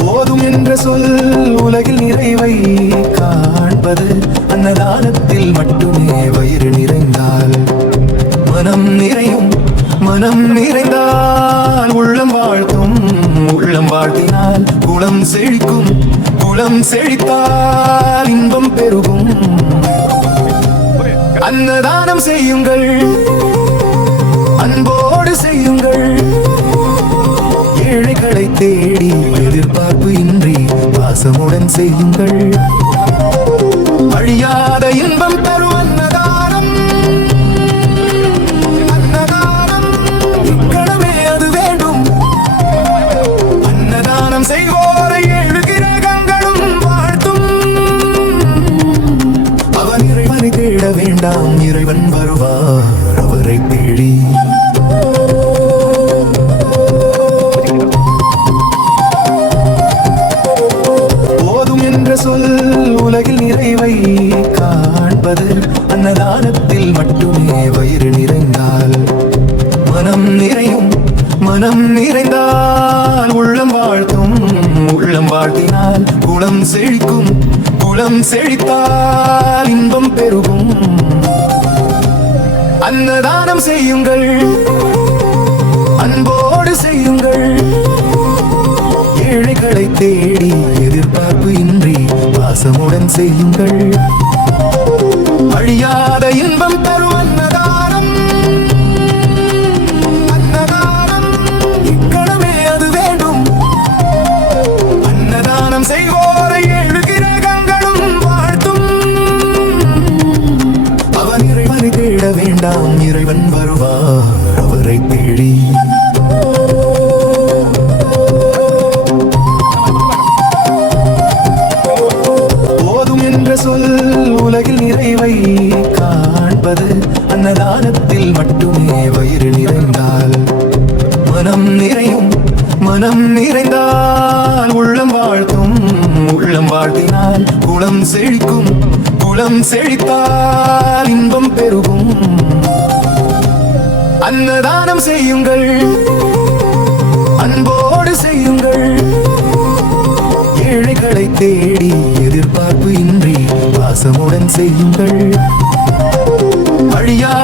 போதும் என்ற சொல் உலகில் நிறைவை காண்பது அன்னதானத்தில் மட்டுமே. வயிறு நிறைந்தால் மனம் நிறையும், மனம் நிறைந்தால் உள்ளம் வாழ்த்தும், உள்ளம் வாழ்த்தினால் குலம் செழிக்கும், குலம் செழித்தால் இன்பம் பெருகும். அன்னதானம் செய்யுங்கள், அன்போடு செய்யுங்கள், ஏழைகளை தேடி எதிர்பார்ப்பு இன்றி பாசமுடன் செய்யுங்கள். அழியாத இன்பம் தரும் அன்னதானம், அன்னதானம் இக்கணமே அது வேண்டும். அன்னதானம் செய்வோரை ஏழு கிரகங்களும் வாழ்த்தும். அவன் இறைவனை தேட வேண்டாம், இறைவன் வருவார் அவரை தேடி. சொல் உலகில் நிறைவை காண்பது அன்னதானத்தில் மட்டுமே. வயிறு நிறைந்தால் மனம் நிறையும், மனம் நிறைந்தால் உள்ளம் வாழ்த்தும், உள்ளம் வாழ்த்தினால் குலம் செழிக்கும், குலம் செழித்தால் இன்பம் பெருகும். அன்னதானம் செய்யுங்கள், அன்போடு செய்யுங்கள், ஏழைகளை தேடி எதிர்பார்ப்பு இன்றி பாசமுடன் செய்யுங்கள். அழியாத இன்பம் தரும் அன்னதானம், அன்னதானம் இக்கணமே அது வேண்டும். அன்னதானம் செய்வோரை ஏழு கிரகங்களும் வாழ்த்தும். அவன் இறைவனை தேட வேண்டாம், இறைவன் வருவார் அவரை தேடி. சொல் உலகில் நிறைவை காண்பது அன்னதானத்தில் மட்டுமே. வயிறு நிறைந்தால் மனம் நிறையும், மனம் நிறைந்தால் உள்ளம் வாழ்த்தும், உள்ளம் வாழ்த்தினால் குலம் செழிக்கும், குலம் செழித்தால் இன்பம் பெருகும். அன்னதானம் செய்யுங்கள், அன்போடு செய்யுங்கள், ஏழைகளை தேடி எதிர்பார்ப்பு இன்றி பாசமுடன் செய்யுங்கள். அழியா